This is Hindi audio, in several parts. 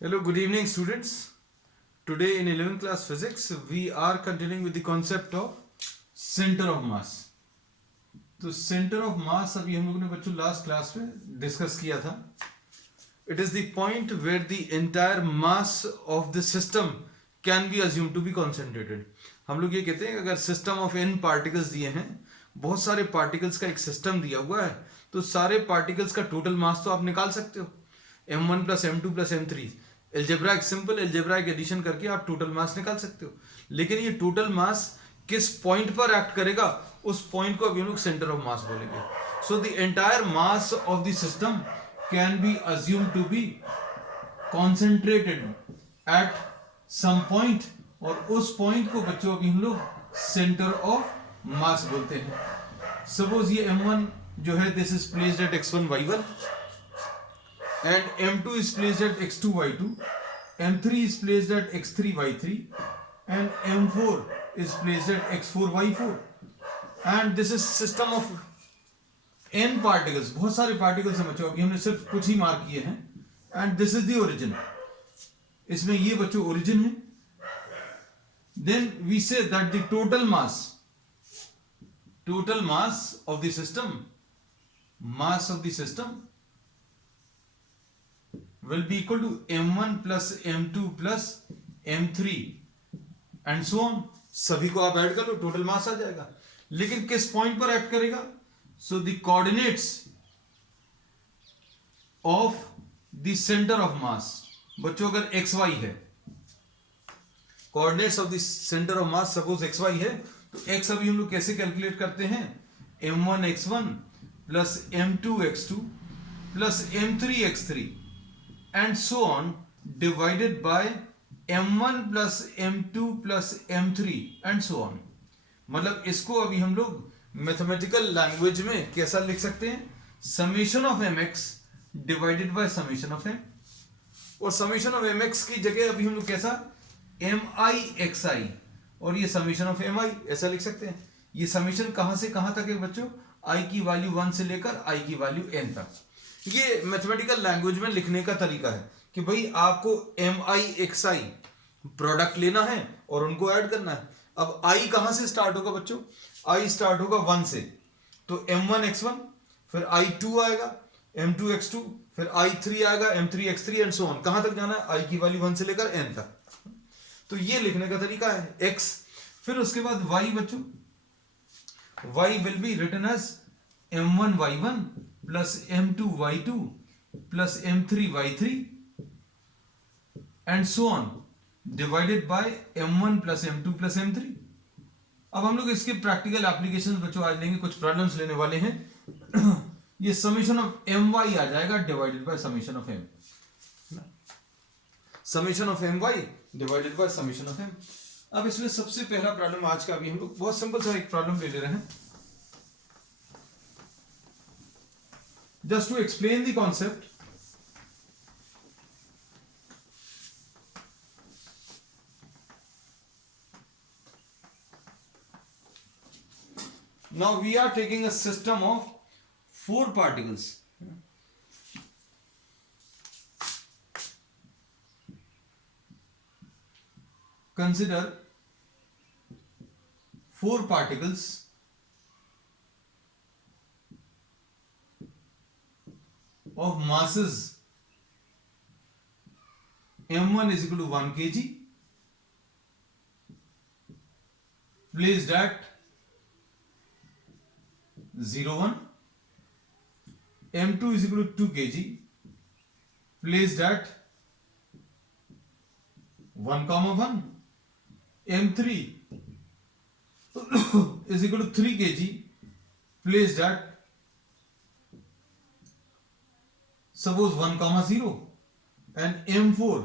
Hello, good evening, students. Today in 11th class physics, we are continuing with the concept of center of mass. तो center of mass अभी हम लोगों ने बच्चों लास्ट क्लास में डिस्कस किया था. It is the point where the entire mass of the system can be assumed to be concentrated. हम लोग ये कहते हैं कि अगर सिस्टम ऑफ n पार्टिकल्स दिए हैं, बहुत सारे पार्टिकल्स का एक सिस्टम दिया हुआ है, तो सारे पार्टिकल्स का टोटल मास तो आप निकाल सकते हो. m1 plus m2 plus m3 algebraic simple algebraic addition करके आप टोटल मास निकाल सकते हो. लेकिन ये टोटल मास किस पॉइंट पर एक्ट करेगा, उस पॉइंट को अभी हम लोग सेंटर ऑफ मास बोलेंगे. So the entire mass of the system can be assume to be concentrated at some point, और उस पॉइंट को बच्चों अभी हम लोग सेंटर ऑफ मास बोलते हैं. सपोज ये m1 जो है this is placed at x1 y1 and m2 is placed at x2 y2, m3 is placed at x3 y3 and m4 is placed at x4 y4, and this is system of n particles. बहुत सारे particles हैं बच्चों, अभी हमने सिर्फ कुछ ही मार्क किए हैं. and this is the origin. इसमें ये बच्चों origin है. then we say that the total mass of the system will be equal to m1 plus m2 plus m3 and so on. सभी को आप ऐड कर लो, टोटल मास आ जाएगा. लेकिन किस पॉइंट पर एक्ट करेगा? So the coordinates of the centre of mass, बच्चों अगर xy है, coordinates of the centre of mass suppose xy है, तो x अभी हम लोग कैसे कैलकुलेट करते हैं? m1 x1 plus m2 x2 plus m3 x3 and so on divided by m1 plus m2 plus m3 and so on. मतलब इसको अभी हम लोग मैथमेटिकल लैंग्वेज में कैसा लिख सकते हैं? Summation of mx divided by summation of m. और समेशन ऑफ mx की जगह अभी हम लोग कैसा mi xi, और ये समेशन ऑफ mi ऐसा लिख सकते हैं. ये समेशन कहां से कहां तक है बच्चों? i की वैल्यू 1 से लेकर i की वैल्यू n तक. ये मैथमेटिकल लैंग्वेज में लिखने का तरीका है कि भाई आपको mi xi प्रोडक्ट लेना है और उनको ऐड करना है. अब i कहां से स्टार्ट होगा बच्चों? i स्टार्ट होगा 1 से, तो m1 x1, फिर i2 आएगा, m2 x2, फिर i3 आएगा, m3 x3 and so on. कहां तक जाना है? i की वैल्यू 1 से लेकर n तक. तो ये लिखने का तरीका है x. फिर उसके बाद y बच्चों, y will be written as m1 y1 plus m2 y2 plus m3 y3 and so on divided by m1 plus m2 plus m3. अब हम लोग इसके प्रैक्टिकल एप्लीकेशंस बच्चों आज लेंगे, कुछ प्रॉब्लम्स लेने वाले हैं. ये समेशन ऑफ my आ जाएगा divided by summation of m. Summation of my divided by summation of m. अब इसमें सबसे पहला प्रॉब्लम आज का अभी हम लोग बहुत सिंपल सा एक प्रॉब्लम ले रहे हैं. Just to explain the concept, now we are taking a system of 4 particles. Consider 4 particles of masses m1 is equal to 1 kg placed at 0 1, m2 is equal to 2 kg placed at 1 comma 1, m3 is equal to 3 kg placed at suppose 1 comma 0, and m4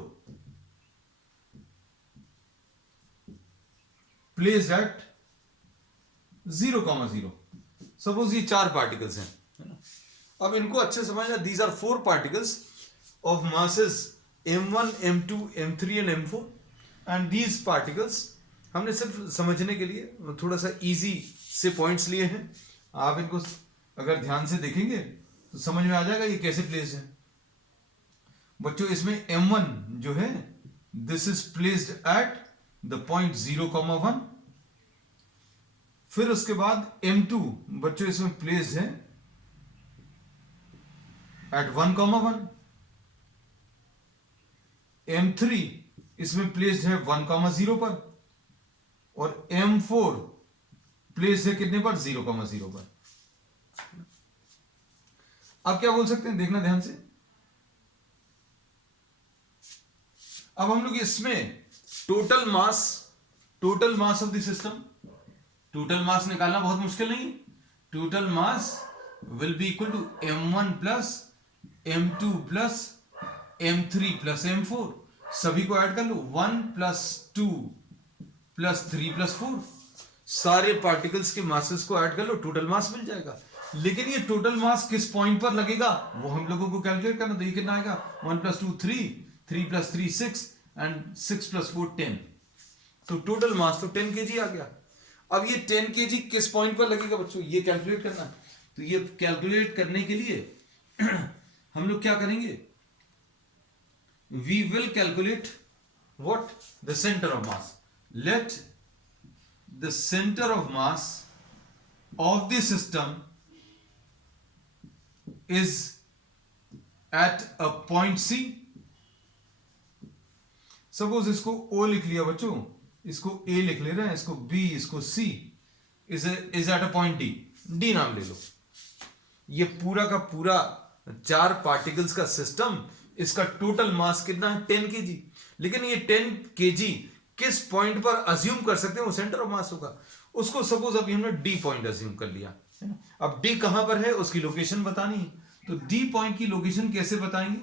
placed at 0 comma 0. Suppose ये 4 पार्टिकल्स हैं, है ना. अब इनको अच्छे समझना. These are 4 particles of masses m1 m2 m3 and m4, and these particles हमने सिर्फ समझने के लिए थोड़ा सा इजी से पॉइंट्स लिए हैं. आप इनको अगर ध्यान से देखेंगे तो समझ में आ जाएगा ये कैसे प्लेस है. बच्चों इसमें m1 जो है this is placed at the point 0,1। फिर उसके बाद m2 बच्चों इसमें प्लेस्ड है एट 1,1। m3 इसमें प्लेस्ड है 1,0 पर, और m4 प्लेस्ड है कितने पर, 0,0 पर। अब क्या बोल सकते हैं, देखना ध्यान से। अब हम लोग इसमें total mass of the system, total mass निकालना बहुत मुश्किल नहीं। Total mass will be equal to m1 plus m2 plus m3 plus m4। सभी को ऐड कर लो, 1 प्लस 2 प्लस 3 प्लस 4। सारे पार्टिकल्स के मासेस को ऐड कर लो, टोटल मास मिल जाएगा। लेकिन ये टोटल मास किस पॉइंट पर लगेगा वो हम लोगों को कैलकुलेट करना। तो ये कितना आएगा, 1 प्लस 2 3, 3 प्लस 3 6 एंड 6 प्लस 4 10। तो टोटल मास तो 10 kg आ गया। अब ये 10 kg किस पॉइंट पर लगेगा बच्चों, ये कैलकुलेट करना। तो ये कैलकुलेट करने के लिए हम लोग क्या करेंगे, we will calculate what, the centre of mass. Let the centre of mass of the system is at a point C। Suppose इसको O लिख लिया बच्चों, इसको A लिख ले रहे हैं, इसको B, इसको C, is at a point D। D नाम ले लो। ये पूरा का पूरा 4 पार्टिकल्स का सिस्टम, इसका टोटल मास कितना है, 10 kg। लेकिन ये 10 kg किस पॉइंट पर अज्यूम कर सकते हैं वो सेंटर ऑफ मास होगा। उसको सपोज अभी हमने D पॉइंट अज्यूम कर लिया। अब D कहां पर है उसकी लोकेशन बतानी है। तो D पॉइंट की लोकेशन कैसे बताएंगे,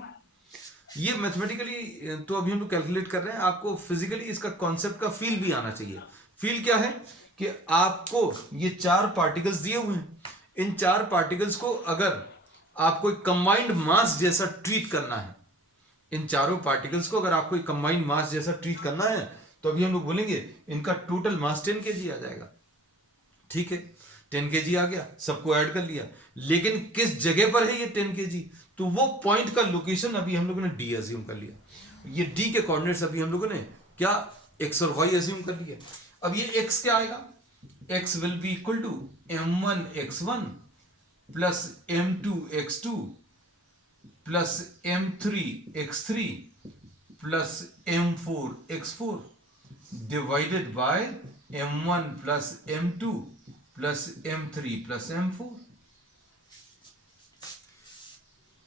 ये मैथमेटिकली तो अभी हम लोग कैलकुलेट कर रहे हैं। आपको फिजिकली इसका कॉन्सेप्ट का फील भी आना चाहिए। फील क्या है कि आपको ये 4 पार्टिकल्स दिए हुए हैं, इन 4 पार्टिकल्स को अगर आपको एक कंबाइंड मास जैसा ट्रीट करना है, इन चारों पार्टिकल्स को अगर आपको एक कंबाइंड मास जैसा ट्रीट करना है, तो अभी हम लोग बोलेंगे इनका टोटल मास 10 kg आ जाएगा। ठीक है, 10 kg आ गया, सबको ऐड कर लिया। लेकिन किस जगह पर है ये 10 kg, तो वो पॉइंट का लोकेशन अभी हम लोगों ने D अज्यूम कर लिया। ये D के कोऑर्डिनेट्स अभी हम लोगों ने क्या, x और y अज्यूम कर लिया। अब ये x क्या आएगा, x will be equal to m1 x1 plus m2 x2 plus m3 x3 plus m4 x4 divided by m1 plus m2 plus m3 plus m4।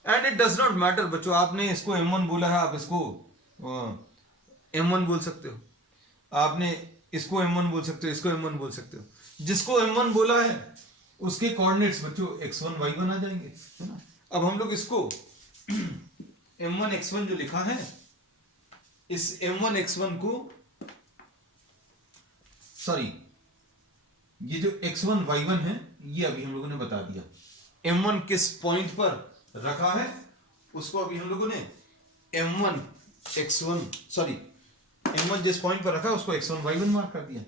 And it does not matter बच्चों, आपने इसको m1 बोला है, आप इसको m1 बोल सकते हो, आपने इसको m1 बोल सकते हो, इसको m1 बोल सकते हो। जिसको m1 बोला है उसके कोऑर्डिनेट्स बच्चों x1 y1 आ जाएंगे, है ना। अब हम लोग इसको m1 x1 जो लिखा है, इस m1 x1 को, सॉरी ये जो x1 y1 है ये अभी हम लोगों ने बता दिया। m1 किस पॉइंट पर रखा है उसको अभी हम लोगों ने m1 x1, सॉरी m1 जिस पॉइंट पर रखा है उसको x1 y1 मार्क कर दिया।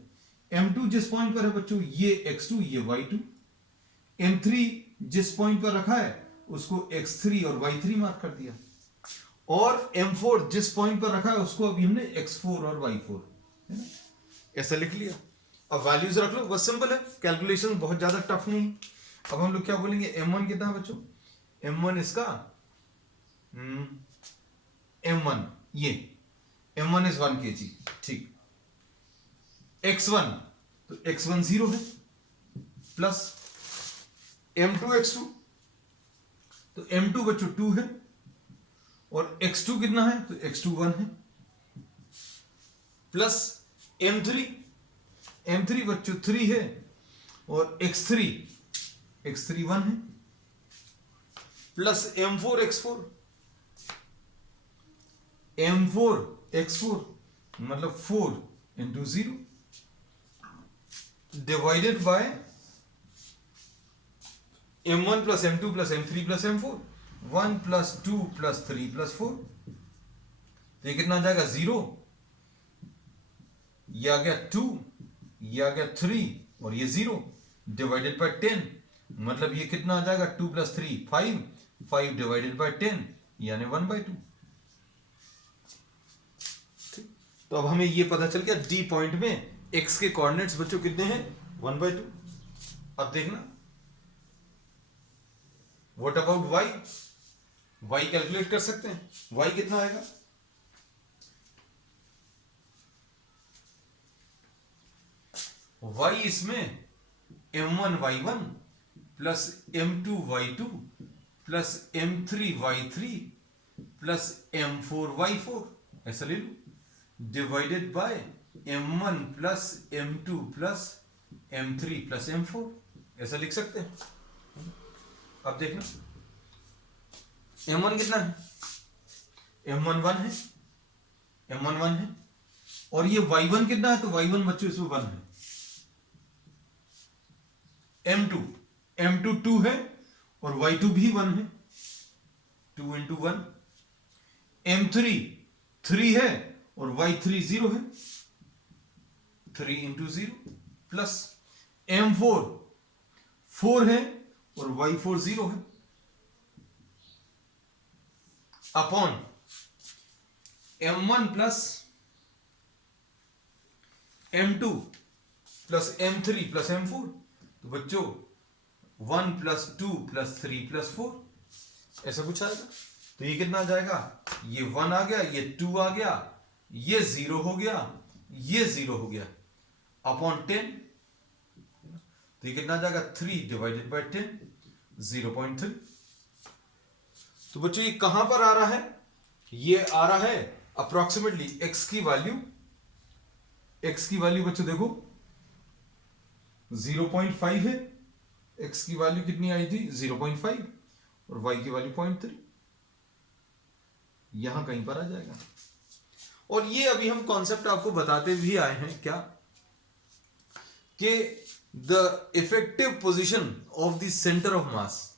m2 जिस पॉइंट पर है बच्चों ये x2 ये y2। m3 जिस पॉइंट पर रखा है उसको x3 और y3 मार्क कर दिया। और m4 जिस पॉइंट पर रखा है उसको अभी हमने x4 और y4, है ना, ऐसा लिख लिया। अब वैल्यूज रख लो, बस सिंपल है, कैलकुलेशन बहुत ज्यादा टफ नहीं। अब हम लोग क्या बोलेंगे, m1 कितना है बच्चों, m1 इसका m1 ये m1 इज 1 kg। ठीक, x1 तो x1 0 है प्लस m2 x2 तो m2 बच्चों 2 है और x2 कितना है तो x2 1 है प्लस m3 बच्चों 3 है और x3 1 है प्लस m4 x4 मतलब 4 into 0 divided by m1 plus m2 plus m3 plus m4, 1 plus 2 plus 3 plus 4। तो ये कितना आ जाएगा 0, ये आ गया 2, ये आ गया 3 और ये 0 डिवाइडेड बाय 10, मतलब ये कितना आ जाएगा 2 प्लस 3 5 डिवाइडेड बाय 10 यानी 1/2। तो अब हमें ये पता चल गया डी पॉइंट में x के कोऑर्डिनेट्स बच्चों कितने हैं 1/2। अब देखना what about y, y calculate कर सकते हैं, y कितना आएगा, y इसमें m1y1 plus m2y2 plus m3y3 plus m4y4 ऐसा ले लो divided by m1 plus m2 plus m3 plus m4 ऐसा लिख सकते हैं। अब देखना m1 कितना है, m1 1 है, m1 1 है, और ये y1 कितना है, तो y1 बच्चों इसमें 1 है। m2 2 है और y2 भी 1 है, 2 into 1। m3 3 है और y3 0 है, 3 into 0 प्लस m4 4 है और y4 0 है upon m1 plus m2 plus m3 plus m4। तो बच्चों 1 प्लस 2 प्लस 3 प्लस 4 ऐसा कुछ आएगा। तो ये कितना आ जाएगा, ये 1 आ गया, ये 2 आ गया, ये 0 हो गया, ये 0 हो गया अपॉन 10। तो ये कितना आ जाएगा 3 डिवाइडेड बाय 10 0.3। तो बच्चों ये कहां पर आ रहा है, ये आ रहा है अप्रोक्सीमेटली x की वैल्यू बच्चों देखो 0.5 है, x की वैल्यू कितनी आई थी 0.5 और y की वैल्यू 0.3, यहां कहीं पर आ जाएगा। और ये अभी हम कॉन्सेप्ट आपको बताते भी आए हैं क्या, कि the effective position of the centre of mass,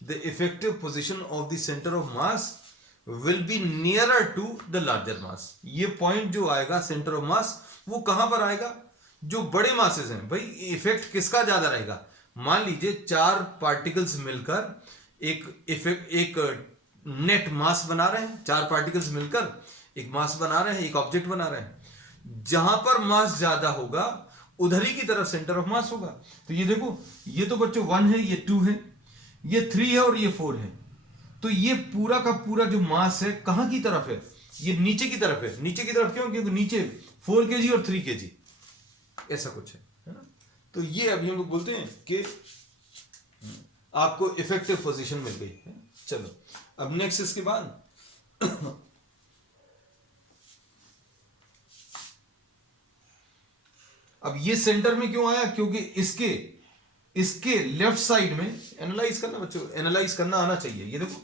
the effective position of the centre of mass will be nearer to the larger mass. ये पॉइंट जो आएगा सेंटर ऑफ मास वो कहां पर आएगा, जो बड़े मासेस हैं। भाई इफेक्ट किसका ज्यादा रहेगा, मान लीजिए 4 पार्टिकल्स मिलकर एक नेट मास बना रहे हैं, 4 पार्टिकल्स मिलकर एक मास बना रहे हैं, एक ऑब्जेक्ट बना रहे हैं। जहां पर मास ज्यादा होगा उधर ही की तरफ सेंटर ऑफ मास होगा। तो ये देखो, ये तो बच्चों 1 है, ये 2 है, ये 3 है और ये 4 है। तो ये पूरा का पूरा जो मास है कहां की तरफ है, ये नीचे की तरफ है। नीचे की तरफ क्यों, क्योंकि नीचे 4 kg और 3 kg ऐसा कुछ है ना। तो ये अभी हम लोग बोलते हैं कि आपको इफेक्टिव पोजीशन मिल गई है। चलो अब नेक्स्ट इसके बाद अब ये सेंटर में क्यों आया, क्योंकि इसके लेफ्ट साइड में एनालाइज करना बच्चों, एनालाइज करना आना चाहिए। ये देखो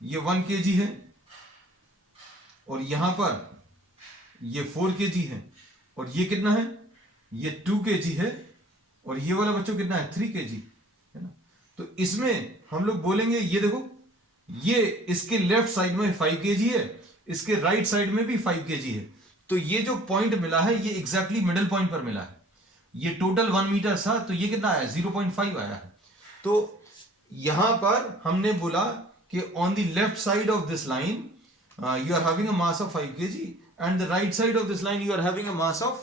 ये 1 kg है और यहां पर ये 4 kg है और ये कितना है, ये 2 kg है और ये वाला बच्चों कितना है 3 kg है ना। तो इसमें हम लोग बोलेंगे, ये देखो ये इसके लेफ्ट साइड में 5 kg है, इसके राइट साइड में भी 5 kg है। तो ये जो पॉइंट मिला है ये एग्जैक्टली मिडिल पॉइंट पर मिला है। ये टोटल 1 मीटर था, तो ये कितना आया 0.5 आया है। तो यहां पर हमने बोला कि on the left side of this line you are having a mass of 5 kg and the right side of this line you are having a mass of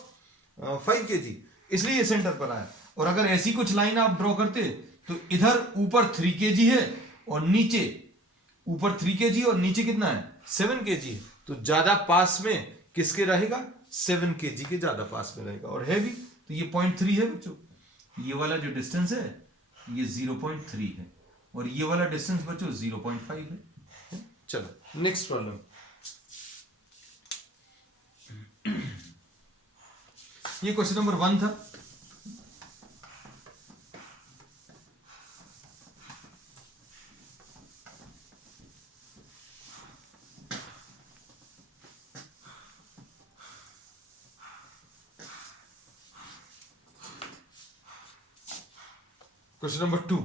5 kg, इसलिए ये सेंटर पर आया। और अगर ऐसी कुछ लाइन आप ड्रॉ करते तो इधर ऊपर 3 kg है और नीचे ऊपर 3 kg और नीचे कितना है 7 kg है। तो ज्यादा पास में किसके रहेगा, 7 kg के ज्यादा पास में रहेगा और है भी। तो ये 0.3 है बच्चों, ये वाला जो डिस्टेंस है ये 0.3 है और ये वाला डिस्टेंस बच्चों 0.5 है। चलो नेक्स्ट प्रॉब्लम, ये क्वेश्चन नंबर 1 था। क्वेश्चन नंबर 2,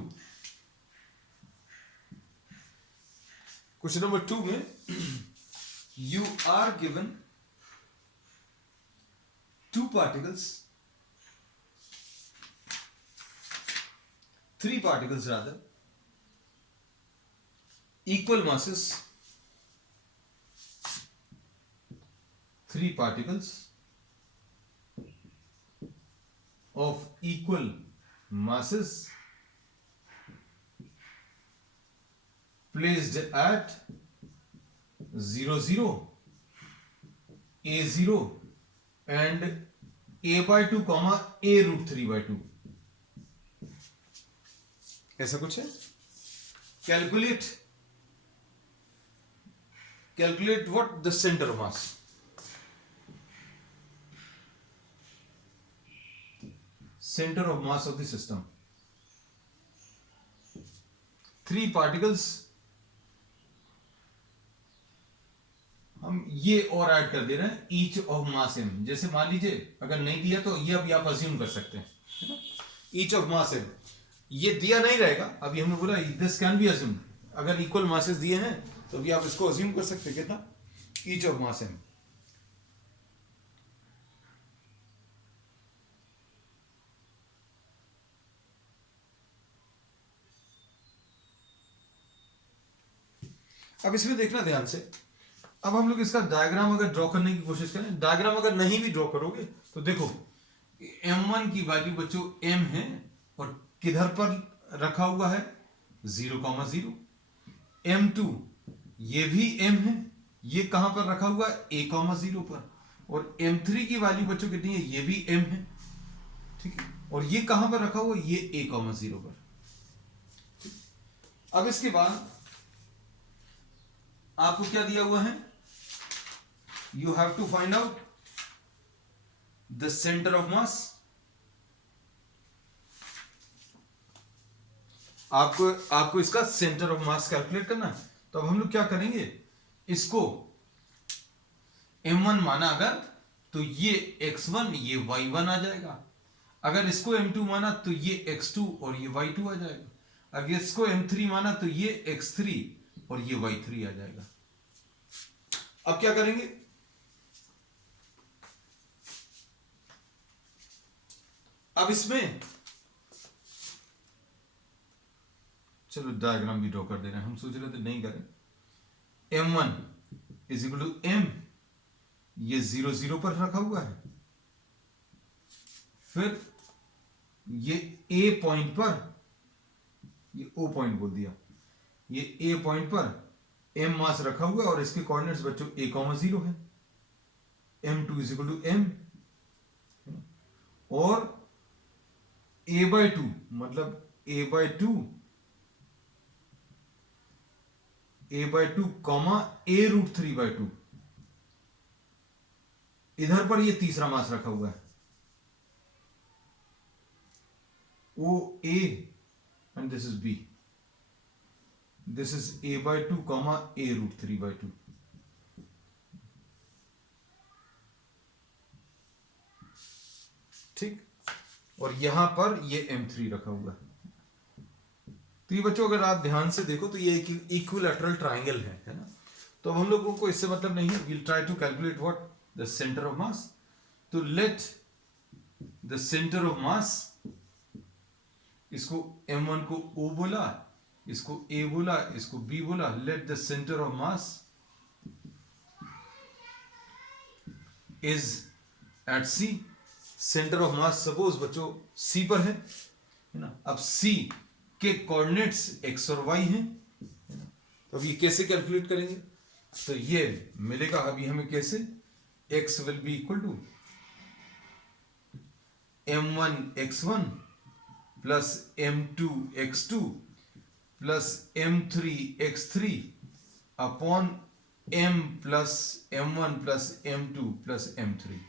क्वेश्चन नंबर 2 में you are given 2 particles, 3 particles rather, equal masses, three particles of equal masses placed at 0 0 a0 and a/2 comma a√3/2 ऐसा कुछ है. Calculate what? The center of mass. Center of mass of the system. Three particles. हम ये और ऐड कर दे रहे हैं each of mass m. जैसे मान लीजिए अगर नहीं दिया तो ये अभी आप अज्यूम कर सकते हैं, है ना. each of mass m ये दिया नहीं रहेगा. अभी हमने बोला दिस कैन बी अज्यूम. अगर इक्वल मासेस दिए हैं तो भी आप इसको अज्यूम कर सकते हैं. कितना? each of mass m. अब इसमें देखना ध्यान से. अब हम लोग इसका डायग्राम अगर ड्रॉ करने की कोशिश करें, डायग्राम अगर नहीं भी ड्रॉ करोगे तो देखो m1 की वैल्यू बच्चों m है और किधर पर रखा हुआ है 0,0. m2 ये भी m है, ये कहां पर रखा हुआ है a,0 पर. और m3 की वैल्यू बच्चों कितनी है? ये भी m है, ठीक है. और ये कहां पर रखा हुआ है? ये a,0 पर. अब इसके बाद आपको क्या दिया हुआ है? You have to find out the centre of mass. आपको इसका सेंटर ऑफ मास कैलकुलेट करना है. तो अब हम लोग क्या करेंगे, इसको m1 माना अगर तो ये x1 ये y1 आ जाएगा. अगर इसको m2 माना तो ये x2 और ये y2 आ जाएगा. अगर इसको m3 माना तो ये x3 और ये y3 आ जाएगा. अब क्या करेंगे, अब इसमें चलो डायग्राम भी ड्रॉ कर दे रहे हैं. हम सोच रहे थे नहीं करें. m1 is equal to m, ये 0 0 पर रखा हुआ है. फिर ये a पॉइंट पर, ये o पॉइंट बोल दिया, ये a पॉइंट पर m मास रखा हुआ है और इसके कोऑर्डिनेट्स बच्चों a,0 है. m2 is equal to m और a/2 मतलब a/2 कॉमा a√3/2. इधर पर ये तीसरा मास रखा हुआ है OA and this is B. This is a/2 comma a√3/2. ठीक. और यहां पर ये m3 रखा हुआ है. तो ये बच्चों अगर आप ध्यान से देखो तो ये एक इक्विलैटरल ट्रायंगल है ना. तो अब हम लोगों को इससे मतलब नहीं है. we'll try to calculate what the center of mass. तो let the center of mass, इसको m1 को O बोला, इसको A बोला, इसको B बोला. let the center of mass is at C. Centre of mass suppose बच्चों C पर है ना. अब C के कोऑर्डिनेट्स x और y हैं, है ना. तो अब ये कैसे कैलकुलेट करेंगे? तो ये मिलेगा अभी हमें कैसे, x will be equal to m1 x1 plus m2 x2 plus m3 x3 upon m plus m1 plus m2 plus m3.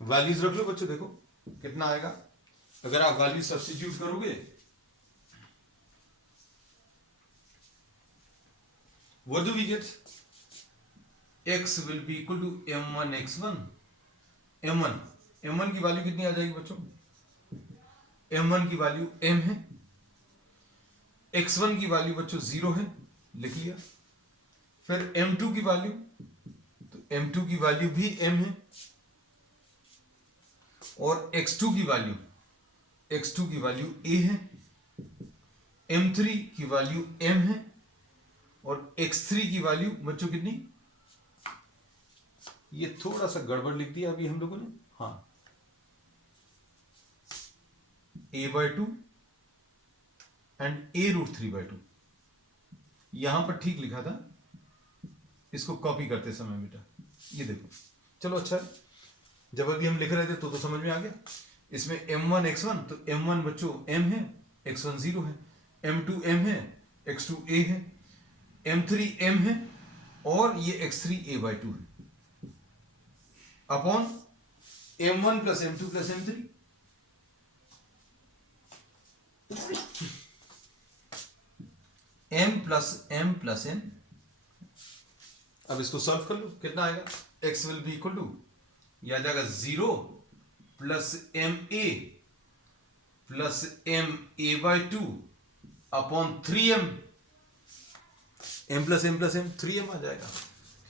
Values रख लो बच्चों, देखो कितना आएगा. अगर आप वैल्यू सब्स्टिट्यूट करोगे, what do we get? x will be equal to m1 x1. m1 की वैल्यू कितनी आ जाएगी बच्चों? m1 की वैल्यू m है. x1 की वैल्यू बच्चों 0 है, लिख लिया. फिर m2 की वैल्यू, तो m2 की वैल्यू भी m है. और x2 की वैल्यू a है. m3 की वैल्यू m है और x3 की वैल्यू बच्चों कितनी? ये थोड़ा सा गड़बड़ लिख दिया अभी हम लोगों ने, हाँ, a/2 एंड a√3/2 यहां पर ठीक लिखा था, इसको कॉपी करते समय बेटा ये देखो। चलो अच्छा है, जब अभी हम लिख रहे थे तो समझ में आ गया। इसमें m1 x1, तो m1 बच्चों m है, x1 0 है, m2 m है, x2 a है, m3 m है और ये x3 a/2 है upon m1 plus m2 plus m3। m plus n। अब इसको सॉल्व कर लो, कितना आएगा, x will be equal to, यह आ जाएगा 0 plus ma plus ma/2 upon 3m, m plus m 3m आ जाएगा।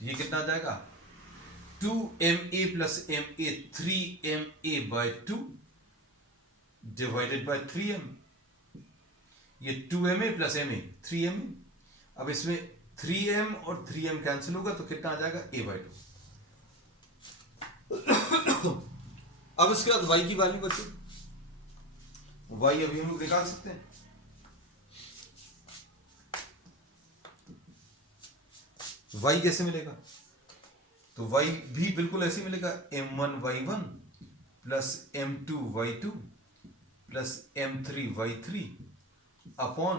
ये कितना आ जाएगा, 2ma plus ma 3ma/2 divided by 3m। ये 2ma प्लस ma 3ma। अब इसमें 3m और 3m कैंसिल होगा तो कितना आ जाएगा, a/2। अब इसके बाद y की वैल्यू बच्चों, y अभी हम लोग निकाल सकते हैं। y कैसे मिलेगा, तो y भी बिल्कुल ऐसे मिलेगा, m1y1 plus m2y2 plus m3y3 upon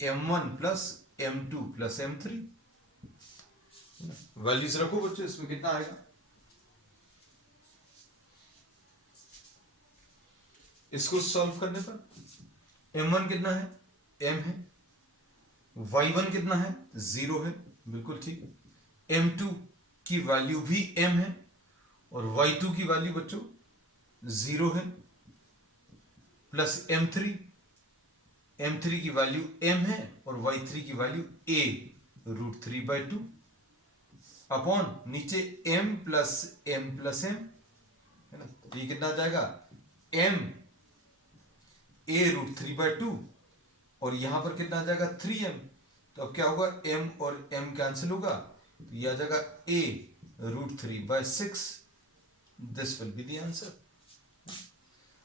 m1 plus m2 plus m3। Values रखो बच्चों, इसमें कितना आएगा, इसको सॉल्व करने पर m1 कितना है, m है, y1 कितना है, 0 है, बिल्कुल ठीक, m2 की वैल्यू भी m है और y2 की वैल्यू बच्चों 0 है, प्लस m3 की वैल्यू m है और y3 की वैल्यू a√3/2 अपॉन नीचे m प्लस m है ना, तो ये कितना आ जाएगा, m a√3/2 और यहां पर कितना आ जाएगा, 3m। तो अब क्या होगा, m और m कैंसिल होगा, तो ये आ जाएगा a√3/6। This will be the answer.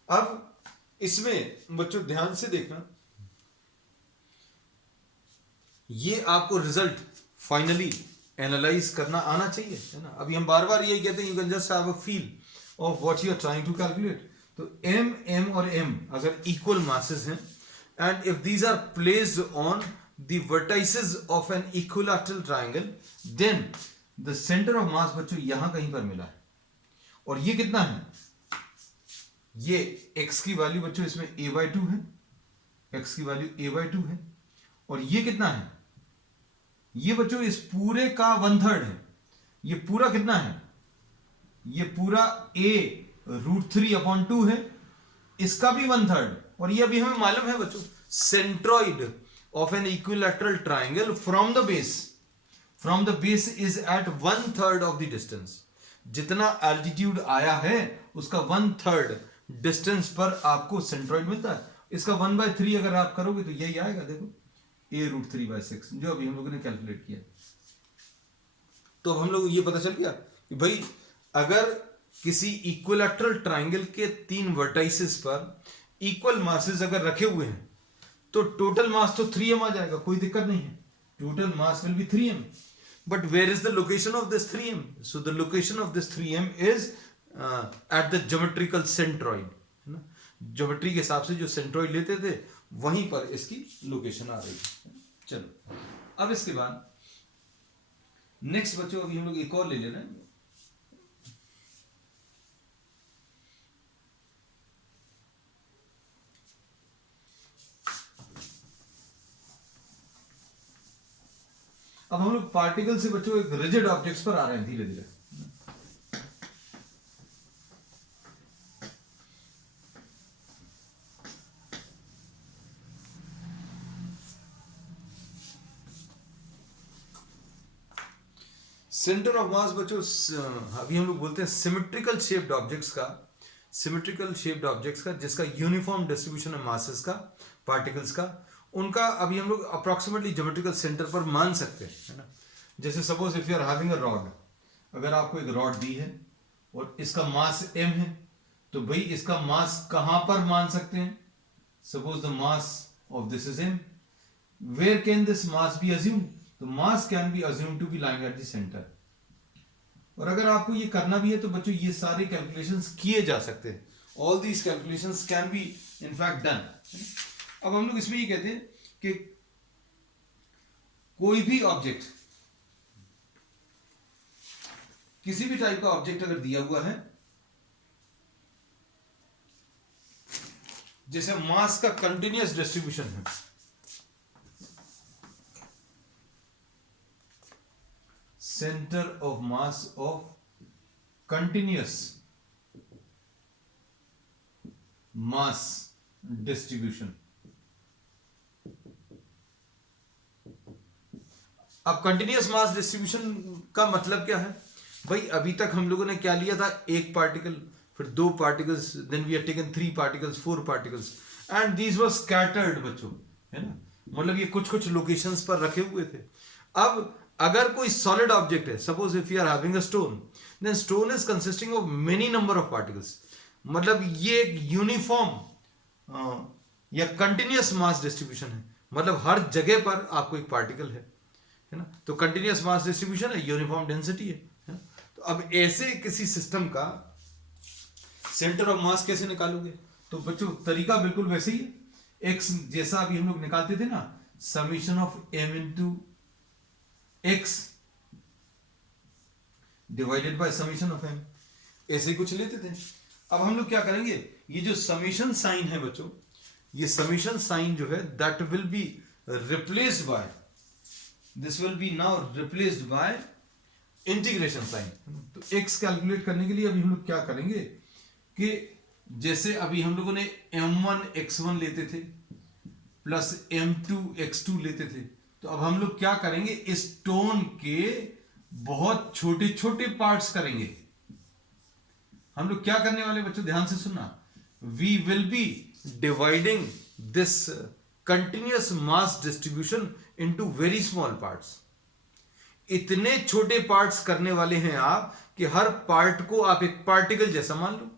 अब इसमें बच्चों ध्यान से देखना, ये आपको रिजल्ट फाइनली एनालाइज करना आना चाहिए, है ना। अभी हम बार बार यही कहते हैं, you can just have a feel of what you are trying to calculate. तो m और m अगर इक्वल मासेस हैं and if these are placed on the vertices of an equilateral triangle, then the centre of mass बच्चों यहां कहीं पर मिला है। और ये कितना है, ये x की वैल्यू बच्चों इसमें a/2 है, x की वैल्यू a/2 है, और ये कितना है, ये बच्चों इस पूरे का 1/3 है। ये पूरा कितना है, ये पूरा a√3/2 है, इसका भी 1/3। और ये अभी हमें मालूम है बच्चों, centroid of an equilateral triangle from the base is at 1/3 of the distance. जितना एल्टीट्यूड आया है उसका 1/3 डिस्टेंस पर आपको सेंट्रॉइड मिलता है। इसका 1/3 अगर आप करोगे तो यही आएगा, देखो a√3/6, जो अभी हम लोगों ने कैलकुलेट किया। तो अब हम लोग ये पता चल गया कि भाई अगर किसी इक्विलैटरल ट्रायंगल के 3 वर्टाइसेस पर इक्वल मासेस अगर रखे हुए हैं तो टोटल मास तो 3m आ जाएगा, कोई दिक्कत नहीं है, total mass will be 3m। But where is the location of this 3m? So the location of this 3m is at the geometrical centroid, है ना। ज्योमेट्री के हिसाब से जो सेंट्रॉइड लेते थे वहीं पर इसकी लोकेशन आ रही है। चलो अब इसके बाद नेक्स्ट बच्चों अभी हम लोग एक और ले लेना है। अब हम लोग पार्टिकल से बच्चों एक रिजिड ऑब्जेक्ट्स पर आ रहे हैं धीरे धीरे। सेंटर ऑफ मास बच्चों अभी हम लोग बोलते हैं सिमेट्रिकल शेप्ड ऑब्जेक्ट्स का जिसका यूनिफॉर्म डिस्ट्रीब्यूशन है मासेस का, पार्टिकल्स का, उनका अभी हम लोग अप्रोक्सीमेटली ज्योमेट्रिकल सेंटर पर मान सकते हैं, है ना। जैसे suppose if you are having a rod, अगर आपको एक रॉड दी है और इसका मास m है, तो भाई इसका मास कहां पर मान सकते हैं? Suppose the mass of this is m, where can this mass be assume? तो mass can be assume to be lying at the centre. और अगर आपको ये करना भी है तो बच्चों ये सारे कैलकुलेशंस किए जा सकते हैं, all these calculations can be in fact done. अब हम लोग इसमें ये कहते हैं कि कोई भी ऑब्जेक्ट, किसी भी टाइप का ऑब्जेक्ट अगर दिया हुआ है जैसे मास का कंटिन्यूअस डिस्ट्रीब्यूशन है, centre of mass of continuous mass distribution. अब कंटिन्यूअस मास डिस्ट्रीब्यूशन का मतलब क्या है भाई? अभी तक हम लोगों ने क्या लिया था? एक पार्टिकल, फिर दो particles, then we have taken 3 particles, 4 particles, and these were scattered बच्चों, है ना? मतलब ये कुछ कुछ लोकेशंस पर रखे हुए थे। अब अगर कोई सॉलिड ऑब्जेक्ट है, suppose if you are having a stone, then stone is consisting of many number of particles. मतलब ये एक यूनिफॉर्म या कंटिन्यूअस मास डिस्ट्रीब्यूशन है, मतलब हर जगह पर आपको एक पार्टिकल है ना? तो कंटिन्यूअस मास डिस्ट्रीब्यूशन है, यूनिफॉर्म डेंसिटी है ना? तो अब ऐसे किसी सिस्टम का सेंटर ऑफ मास कैसे निकालोगे? तो बच्चों तरीका बिल्कुल वैसे ही है, एक्स जैसा अभी हम लोग निकालते थे ना, summation of M into X divided by summation of M, ऐसे कुछ लेते थे। अब हम लोग क्या करेंगे, ये जो समीशन साइन है बच्चों, ये समीशन साइन जो है that will be replaced by, this will be now replaced by integration sign. तो x कैलकुलेट करने के लिए अभी हम लोग क्या करेंगे कि जैसे अभी हम लोगों ने m1 x1 लेते थे प्लस m2 x2 लेते थे, तो अब हम लोग क्या करेंगे, इस स्टोन के बहुत छोटे छोटे पार्ट्स करेंगे। हम लोग क्या करने वाले बच्चों, ध्यान से सुनना, we will be dividing this continuous mass distribution into very small parts. इतने छोटे पार्ट्स करने वाले हैं आप कि हर पार्ट को आप एक पार्टिकल जैसा मान लो।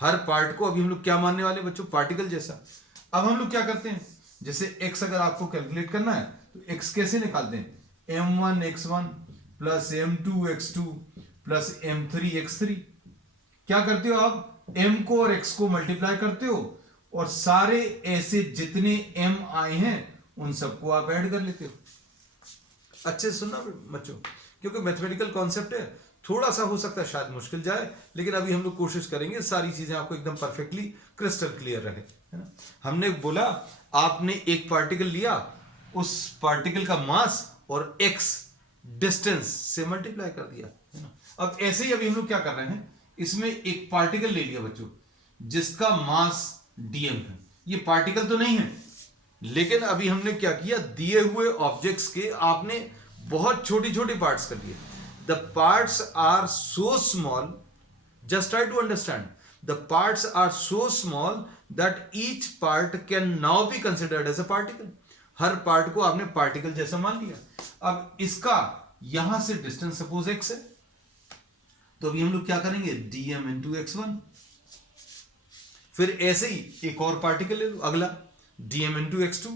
हर पार्ट को अभी हम लोग क्या मानने वाले बच्चों, पार्टिकल जैसा। अब हम लोग क्या करते हैं, जैसे x अगर आपको कैलकुलेट करना है तो x कैसे निकालते हैं, m1 x1 plus m2 x2 plus m3 x3। क्या करते हो आप, m को और x को मल्टीप्लाई करते हो और सारे ऐसे जितने m आए हैं उन सबको आप ऐड कर लेते हो। अच्छे से सुनना बच्चों, क्योंकि मैथमेटिकल कॉन्सेप्ट है, थोड़ा सा हो सकता है शायद मुश्किल जाए, लेकिन अभी हम लोग कोशिश करेंगे सारी चीजें आपको एकदम परफेक्टली क्रिस्टल क्लियर रहे, है ना? हमने बोला आपने एक पार्टिकल लिया, उस पार्टिकल का मास और x डिस्टेंस से मल्टीप्लाई कर दिया, है ना? अब ऐसे ही अभी हम लोग क्या कर रहे हैं, इसमें एक पार्टिकल ले लिया बच्चों जिसका मास dm है। ये पार्टिकल तो नहीं है, लेकिन अभी हमने क्या किया, दिए हुए ऑब्जेक्ट्स के आपने बहुत छोटी छोटी पार्ट्स कर दिए। The parts are so small, just try to understand, the parts are so small that each part can now be considered as a particle. हर पार्ट को आपने पार्टिकल जैसा मान लिया। अब इसका यहां से डिस्टेंस सपोज x है, तो अभी हम लोग क्या करेंगे, dm इंटू x1। फिर ऐसे ही एक और पार्टिकल ले लो, अगला dm इंटू x2,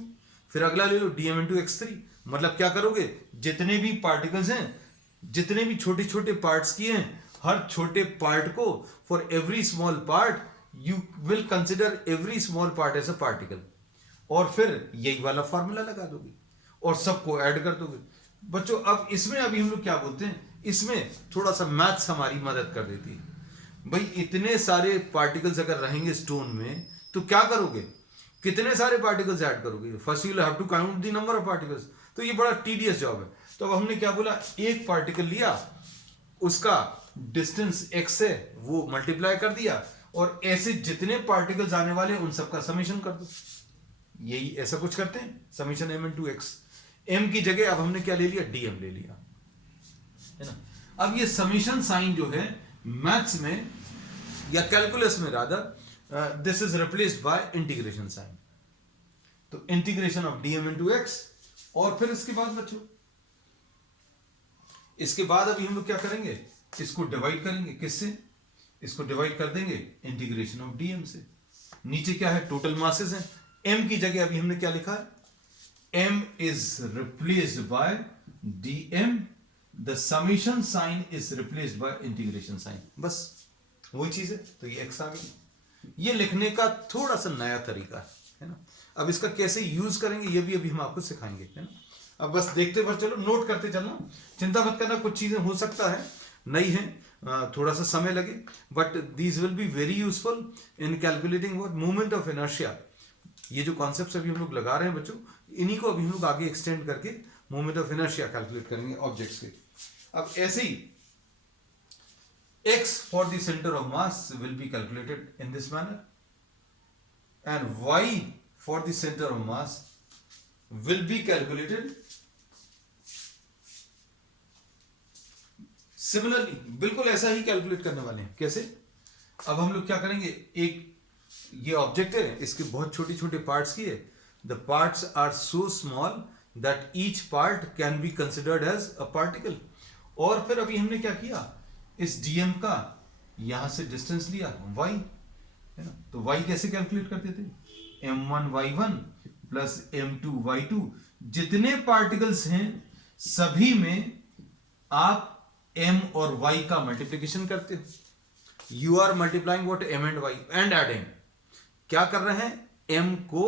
फिर अगला ले लो dm इंटू x3। मतलब क्या करोगे, जितने भी पार्टिकल्स हैं, जितने भी छोटे छोटे पार्ट्स किए हैं, हर छोटे पार्ट को for every small part you will consider every small part as a particle, और फिर यही वाला फॉर्मूला लगा दोगे और सबको ऐड कर दोगे। बच्चों अब इसमें अभी हम लोग क्या बोलते हैं, इसमें थोड़ा सा मैथ्स हमारी मदद कर देती है। भाई इतने सारे पार्टिकल्स अगर रहेंगे स्टोन में तो क्या करोगे, कितने सारे पार्टिकल्स ऐड करोगे, first you have to count the number of particles. तो ये बड़ा टीडियस जॉब है। तो अब हमने क्या बोला, एक पार्टिकल लिया, उसका डिस्टेंस x है, वो मल्टीप्लाई कर दिया, और ऐसे जितने पार्टिकल्स आने वाले उन सबका समीशन कर दो। यही ऐसा कुछ करते हैं, summation m into x. m की जगह अब हमने क्या ले लिया, dm ले लिया, है ना? अब ये समीशन साइन जो है मैथ्स में या कैलकुलस में rather, this is replaced by integration sign. तो integration of dm into x, और फिर इसके बाद बच्चों इसके बाद अभी हम लोग क्या करेंगे, इसको डिवाइड करेंगे किससे, इसको डिवाइड कर देंगे इंटीग्रेशन ऑफ डीएम से। नीचे क्या है, टोटल मासेस हैं, एम की जगह अभी हमने क्या लिखा है, m is replaced by dm, the summation sign is replaced by integration sign, बस वही चीज है। तो ये x आ गई। ये लिखने का थोड़ा सा नया तरीका है ना। अब इसका कैसे यूज करेंगे ये भी अभी हम आपको सिखाएंगे, है ना। अब बस देखते पर चलो, नोट करते चलना, चिंता मत करना, कुछ चीजें हो सकता है नई है, थोड़ा सा समय लगे, but these will be very useful in calculating what moment of inertia. ये जो कॉन्सेप्ट्स अभी हम लोग लगा रहे हैं बच्चों, इन्हीं को अभी हम लोग आगे एक्सटेंड करके मोमेंट ऑफ इनर्शिया कैलकुलेट करेंगे ऑब्जेक्ट्स के। अब ऐसे ही x for the center of mass will be calculated in this manner and y for the center of mass will be calculated similarly। बिल्कुल ऐसा ही कैलकुलेट करने वाले हैं। कैसे, अब हम लोग क्या करेंगे, एक ये ऑब्जेक्ट है, इसके बहुत छोटे छोटे पार्ट्स किए, the parts are so small that each part can be considered as a particle. और फिर अभी हमने क्या किया, इस डीएम का यहां से डिस्टेंस लिया y, है ना। तो y कैसे कैलकुलेट करते थे, m1y1 प्लस m2y2, जितने पार्टिकल्स हैं सभी में आप m और y का मल्टीप्लीकेशन करते हो। You are multiplying what, m and y and adding. क्या कर रहे हैं, m को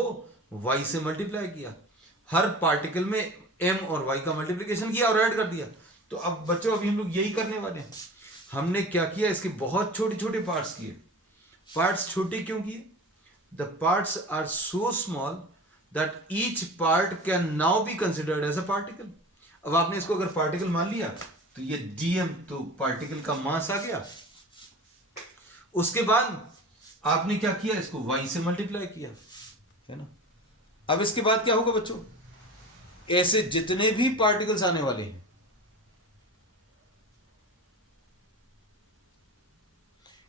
y से मल्टीप्लाई किया, हर पार्टिकल में m और y का मल्टीप्लीकेशन किया और ऐड कर दिया। तो अब बच्चों अभी हम लोग यही करने वाले हैं। हमने क्या किया, इसके बहुत छोटे छोटे पार्ट्स किए। पार्ट्स छोटे क्यों किए, the parts are so small that each part can now be considered as a particle. अब आपने इसको अगर पार्टिकल मान लिया तो ये डीएम तो पार्टिकल का मास आ गया। उसके बाद आपने क्या किया, इसको y से मल्टीप्लाई किया, है ना। अब इसके बाद क्या होगा बच्चों, ऐसे जितने भी पार्टिकल्स आने वाले हैं,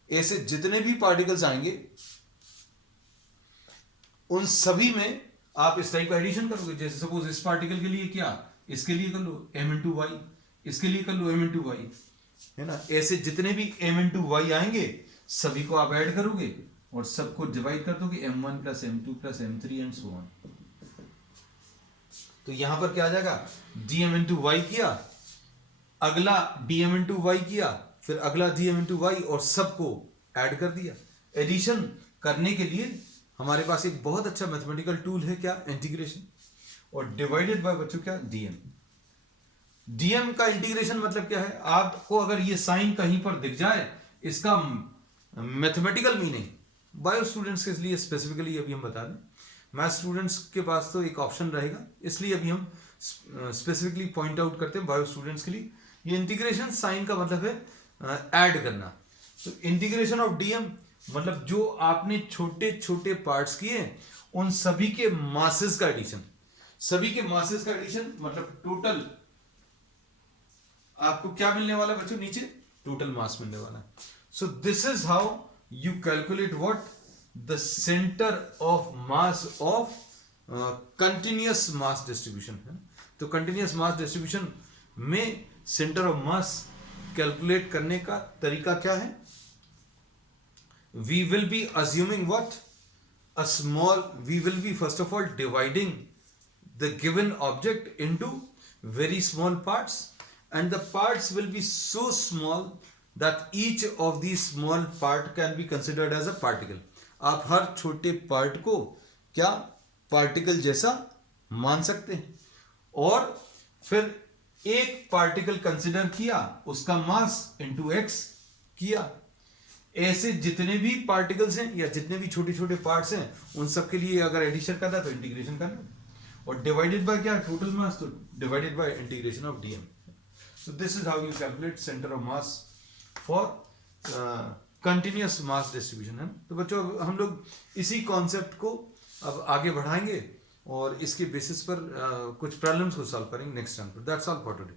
ऐसे जितने भी पार्टिकल्स आएंगे उन सभी में आप इस टाइप का एडिशन करोगे। जैसे सपोज इस पार्टिकल के लिए क्या, इसके लिए कर लो m इंटू वाई, इसके लिए कर लो m इंटू वाई, है ना। ऐसे जितने भी m इंटू वाई आएंगे सभी को आप ऐड करोगे और सबको डिवाइड कर दोगे m1 plus m2 plus m3 and so on. तो यहां पर क्या आ जाएगा, dm इंटू वाई किया, अगला dm इंटू वाई किया, फिर अगला dm इंटू वाई और सबको ऐड कर दिया। एडिशन करने के लिए हमारे पास एक बहुत अच्छा मैथमेटिकल टूल है, क्या, इंटीग्रेशन। और डिवाइडेड बाय बच्चों क्या, dm। dm का इंटीग्रेशन मतलब क्या है, आपको अगर ये साइन कहीं पर दिख जाए, इसका मैथमेटिकल मीनिंग बायो स्टूडेंट्स के लिए स्पेसिफिकली अभी हम बता दें, मैथ स्टूडेंट्स के पास तो एक ऑप्शन रहेगा, इसलिए अभी हम स्पेसिफिकली पॉइंट आउट करते हैं बायो स्टूडेंट्स के लिए। ये इंटीग्रेशन साइन का मतलब है ऐड करना। तो इंटीग्रेशन ऑफ डीएम मतलब जो आपने छोटे छोटे पार्ट्स किए उन सभी के मासेस का एडिशन। सभी के मासेस का एडिशन मतलब टोटल आपको क्या मिलने वाला है बच्चों, नीचे टोटल मास मिलने वाला है। So this is how you calculate what, the centre of mass of continuous mass distribution, है। तो कंटिन्यूअस मास डिस्ट्रीब्यूशन में सेंटर ऑफ मास कैलकुलेट करने का तरीका क्या है, we will be assuming what, a small, we will be first of all dividing the given object into very small parts and the parts will be so small that each of these small part can be considered as a particle। आप हर छोटे पार्ट को क्या पार्टिकल जैसा मान सकते हैं। और फिर एक पार्टिकल कंसिडर किया, उसका मास इंटू एक्स किया। ऐसे जितने भी पार्टिकल्स हैं या जितने भी छोटे छोटे पार्ट्स हैं उन सब के लिए अगर एडिशन करना है तो इंटीग्रेशन करना, और डिवाइडेड बाय क्या, टोटल मास, तो divided by integration of DM. So this is how you calculate centre of mass for continuous mass distribution, है। तो बच्चों हम लोग इसी कॉन्सेप्ट को अब आगे बढ़ाएंगे और इसके बेसिस पर कुछ प्रॉब्लम्स को सॉल्व करेंगे नेक्स्ट टाइम पर। That's all for today.